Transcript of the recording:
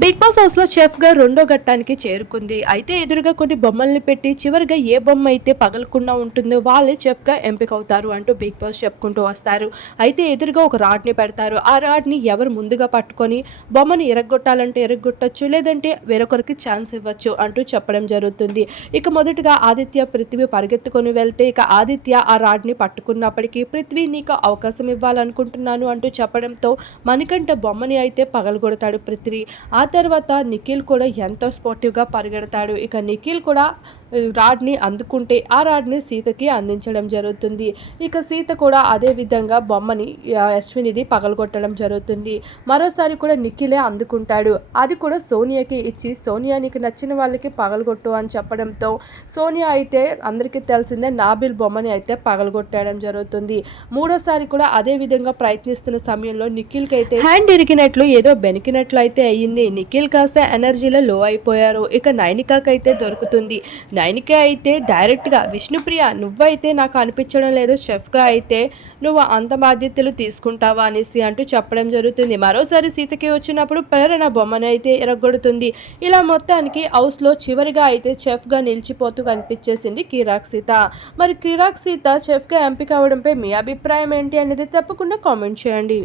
Big boss హౌస్లో చెఫ్గా రెండో ఘట్టానికి చేరుకుంది. అయితే ఎదురుగా కొన్ని బొమ్మల్ని పెట్టి చివరిగా ఏ బొమ్మ అయితే పగలకుండా ఉంటుందో వాళ్ళే చెఫ్గా ఎంపిక అవుతారు అంటూ బిగ్ బాస్ చెప్పుకుంటూ వస్తారు. అయితే ఎదురుగా ఒక రాడ్ని పెడతారు. ఆ రాడ్ని ఎవరు ముందుగా పట్టుకొని బొమ్మని ఎరగొట్టాలంటే ఎరగొట్టచ్చు లేదంటే వేరొకరికి ఛాన్స్ ఇవ్వచ్చు అంటూ చెప్పడం జరుగుతుంది. ఇక మొదటగా ఆదిత్య పృథ్వీ పరిగెత్తుకొని వెళ్తే ఇక ఆదిత్య ఆ రాడ్ని పట్టుకున్నప్పటికీ పృథ్వీ నీకు అవకాశం ఇవ్వాలనుకుంటున్నాను అంటూ చెప్పడంతో మణికంఠ బొమ్మని అయితే పగలగొడతాడు పృథ్వీ. ఆ ఆ తర్వాత నిఖిల్ కూడా ఎంతో స్పోర్టివ్గా పరిగెడతాడు. ఇక నిఖిల్ కూడా రాడ్ని అందుకుంటే ఆ రాడ్ని సీతకి అందించడం జరుగుతుంది. ఇక సీత కూడా అదే విధంగా బొమ్మని అశ్వినిది పగలగొట్టడం జరుగుతుంది. మరోసారి కూడా నిఖిలే అందుకుంటాడు. అది కూడా సోనియాకి ఇచ్చి సోనియా నీకు నచ్చిన వాళ్ళకి పగలగొట్టు అని చెప్పడంతో సోనియా అయితే అందరికీ తెలిసిందే నాబిల్ బొమ్మని అయితే పగలగొట్టడం జరుగుతుంది. మూడోసారి కూడా అదే విధంగా ప్రయత్నిస్తున్న సమయంలో నిఖిల్కి అయితే హ్యాండ్ ఇరిగినట్లు ఏదో బెనికినట్లు అయితే అయ్యింది. నిఖిల్ కాస్త ఎనర్జీలో లో అయిపోయారు. ఇక నైనికాకైతే దొరుకుతుంది. నైనిక అయితే డైరెక్ట్గా విష్ణుప్రియ నువ్వైతే నాకు అనిపించడం లేదు. షెఫ్గా అయితే నువ్వు అంత బాధ్యతలు తీసుకుంటావా? అనేసి అంటూ చెప్పడం జరుగుతుంది. మరోసారి సీతకి వచ్చినప్పుడు ప్రేరణ బొమ్మను అయితే ఎరగొడుతుంది. ఇలా మొత్తానికి హౌస్లో చివరిగా అయితే చెఫ్గా నిలిచిపోతూ కనిపించేసింది కిరాక్ సీత. మరి కిరాక్ సీత చెఫ్గా ఎంపిక అవడంపై మీ అభిప్రాయం ఏంటి అనేది తప్పకుండా కామెంట్ చేయండి.